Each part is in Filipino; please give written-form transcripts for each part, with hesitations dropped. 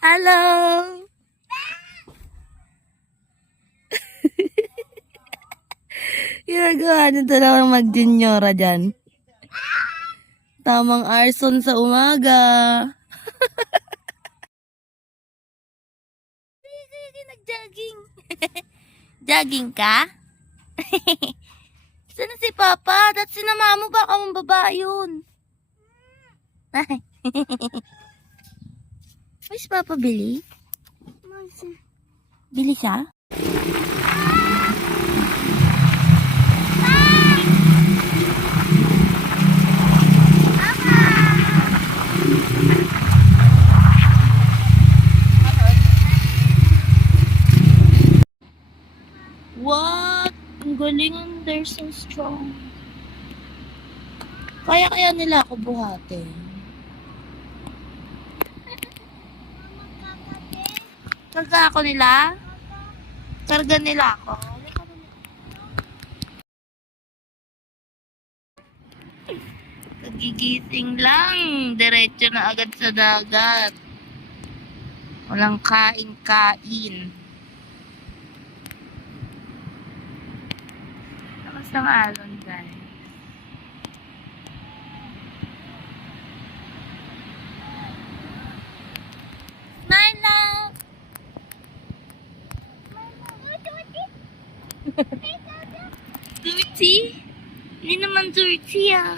Hello! Ginagawa nito naman mag-juniora dyan. Tamang arson sa umaga. Sige, nag-jogging. Jogging ka? Saan si Papa? That's sinama mo, baka mong baba yun. Where's Papa Billy? Billy siya? What? Ang galing, they're so strong. Kaya nila ako buhatin. Karga ako nila? Karga nila ako? Kagigising lang. Diretso na agad sa dagat. Walang kain-kain. Lakas ng alon, guys. Smile lang! Dirty? Hindi naman dirty ah.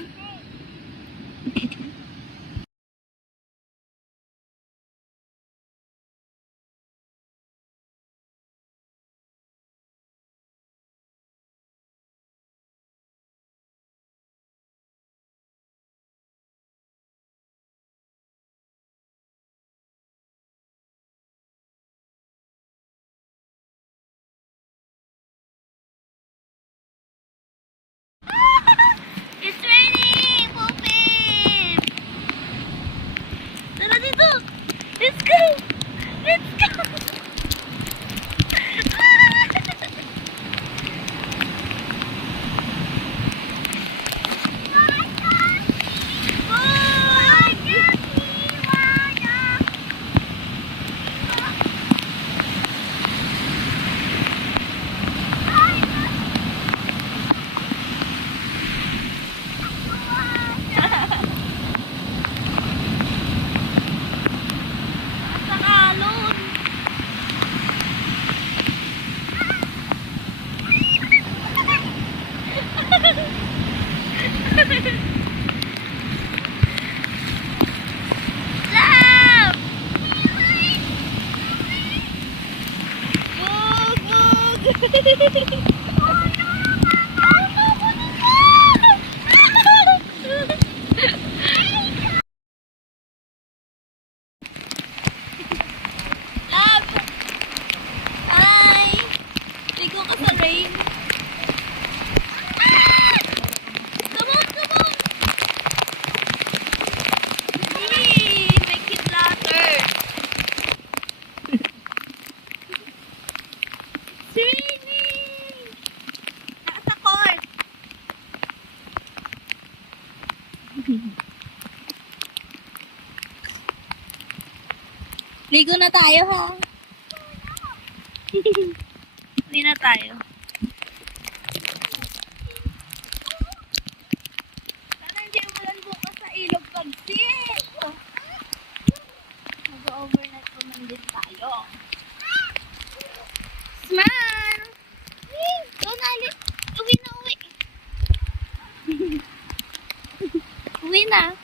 It's raining! Pupin! Tara dito! Let's go! Let's go! Ligo na tayo, ha? Uwi na tayo. Sana hindi umulan bukas sa ilog pag-sit. Mag-overnight pa man din tayo. Smile! Go na, uwi na, uwi. Uwi na.